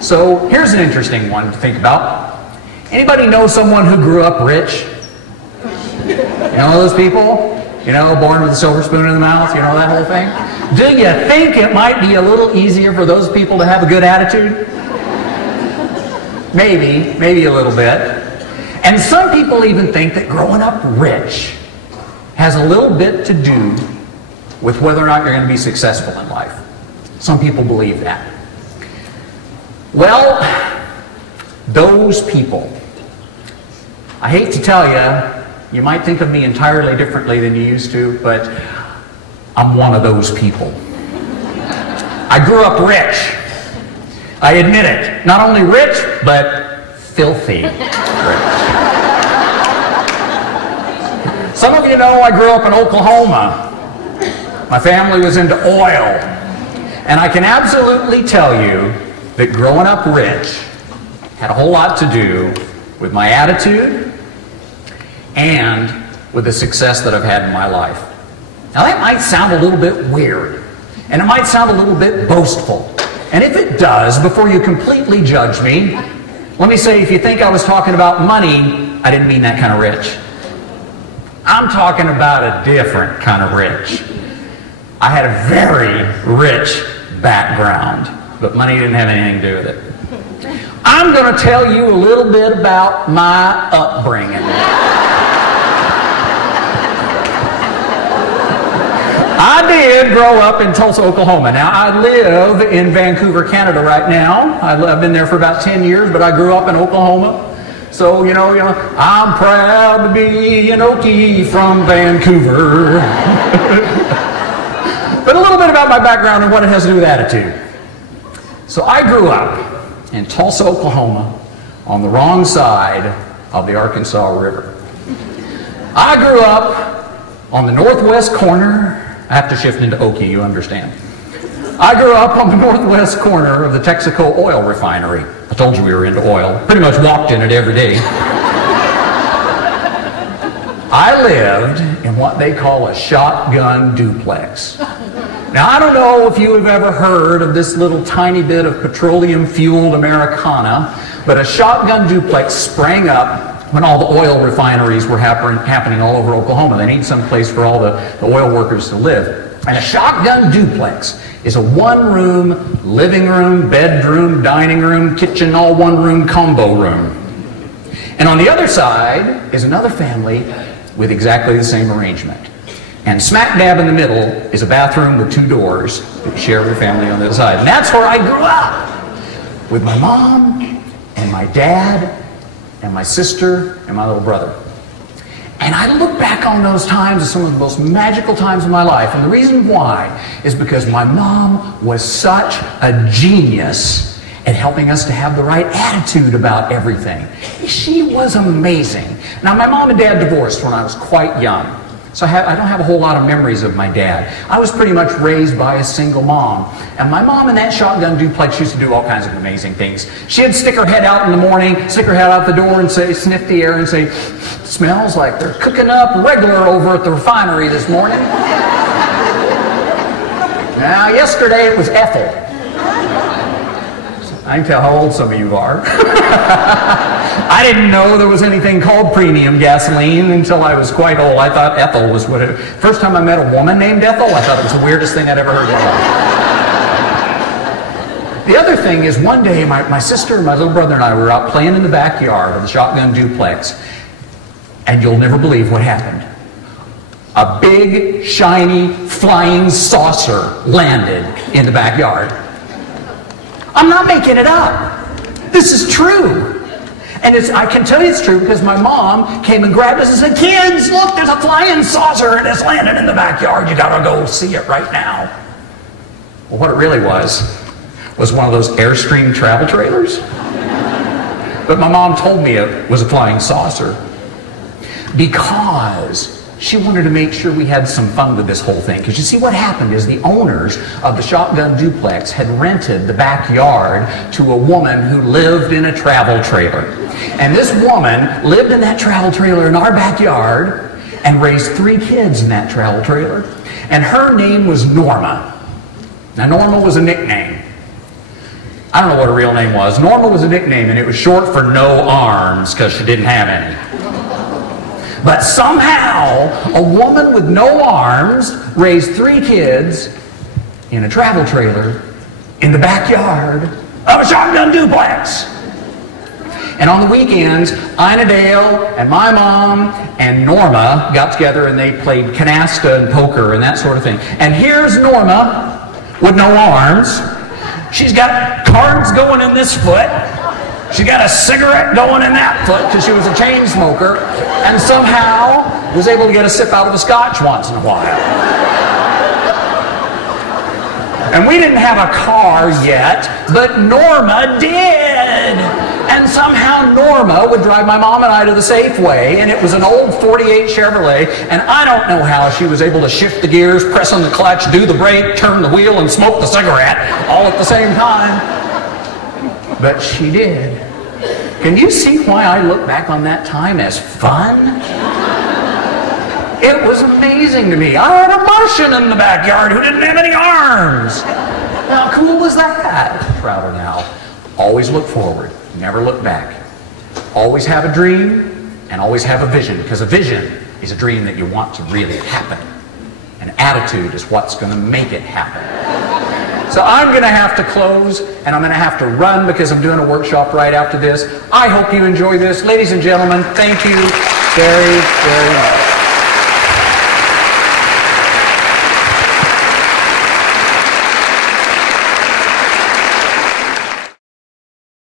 So here's an interesting one to think about. Anybody know someone who grew up rich? You know those people? You know, born with a silver spoon in the mouth, you know that whole thing? Do you think it might be a little easier for those people to have a good attitude? Maybe a little bit. And some people even think that growing up rich has a little bit to do with whether or not you're going to be successful in life. Some people believe that. Well, those people, I hate to tell you, you might think of me entirely differently than you used to, but I'm one of those people. I grew up rich. I admit it. Not only rich, but filthy rich. Some of you know I grew up in Oklahoma. My family was into oil. And I can absolutely tell you that growing up rich had a whole lot to do with my attitude and with the success that I've had in my life. Now that might sound a little bit weird, and it might sound a little bit boastful. And if it does, before you completely judge me, let me say, if you think I was talking about money, I didn't mean that kind of rich. I'm talking about a different kind of rich. I had a very rich background, but money didn't have anything to do with it. I'm going to tell you a little bit about my upbringing. I did grow up in Tulsa, Oklahoma. Now, I live in Vancouver, Canada right now. I've been there for about 10 years, but I grew up in Oklahoma. So, you know, I'm proud to be an Okie from Vancouver. But a little bit about my background and what it has to do with attitude. So I grew up in Tulsa, Oklahoma, on the wrong side of the Arkansas River. I grew up on the northwest corner. I have to shift into Okie, you understand. I grew up on the northwest corner of the Texaco oil refinery. I told you we were into oil. Pretty much walked in it every day. I lived in what they call a shotgun duplex. Now, I don't know if you have ever heard of this little tiny bit of petroleum-fueled Americana, but a shotgun duplex sprang up when all the oil refineries were happening all over Oklahoma. They need some place for all the oil workers to live. And a shotgun duplex is a one-room, living room, bedroom, dining room, kitchen, all one-room combo room. And on the other side is another family with exactly the same arrangement. And smack dab in the middle is a bathroom with 2 doors that you share with your family on the other side. And that's where I grew up, with my mom and my dad and my sister and my little brother. And I look back on those times as some of the most magical times of my life. And the reason why is because my mom was such a genius at helping us to have the right attitude about everything. She was amazing. Now, my mom and dad divorced when I was quite young. So I don't have a whole lot of memories of my dad. I was pretty much raised by a single mom. And my mom in that shotgun duplex used to do all kinds of amazing things. She'd stick her head out in the morning, stick her head out the door and say, sniff the air and say, "Smells like they're cooking up regular over at the refinery this morning." Now, yesterday it was Ethel. I can tell how old some of you are. I didn't know there was anything called premium gasoline until I was quite old. I thought Ethel was what it... First time I met a woman named Ethel, I thought it was the weirdest thing I'd ever heard in my life. The other thing is, one day my sister and my little brother and I were out playing in the backyard of the shotgun duplex, and you'll never believe what happened. A big, shiny, flying saucer landed in the backyard. I'm not making it up. This is true. And I can tell you it's true because my mom came and grabbed us and said, "Kids, look, there's a flying saucer and it's landed in the backyard. You gotta go see it right now." Well, what it really was one of those Airstream travel trailers. But my mom told me it was a flying saucer because she wanted to make sure we had some fun with this whole thing. Because you see, what happened is the owners of the shotgun duplex had rented the backyard to a woman who lived in a travel trailer. And this woman lived in that travel trailer in our backyard and raised 3 kids in that travel trailer. And her name was Norma. Now, Norma was a nickname. I don't know what her real name was. Norma was a nickname, and it was short for no arms because she didn't have any. But somehow, a woman with no arms raised 3 kids in a travel trailer in the backyard of a shotgun duplex. And on the weekends, Ina Dale and my mom and Norma got together and they played canasta and poker and that sort of thing. And here's Norma with no arms. She's got cards going in this foot. She got a cigarette going in that foot because she was a chain smoker, and somehow was able to get a sip out of a scotch once in a while. And we didn't have a car yet, but Norma did. And somehow Norma would drive my mom and I to the Safeway, and it was an old 48 Chevrolet, and I don't know how she was able to shift the gears, press on the clutch, do the brake, turn the wheel, and smoke the cigarette all at the same time. But she did. Can you see why I look back on that time as fun? It was amazing to me. I had a Martian in the backyard who didn't have any arms. How cool was that? Prouder now. Always look forward. Never look back. Always have a dream and always have a vision, because a vision is a dream that you want to really happen. An attitude is what's going to make it happen. So I'm going to have to close, and I'm going to have to run because I'm doing a workshop right after this. I hope you enjoy this. Ladies and gentlemen, thank you very, very much.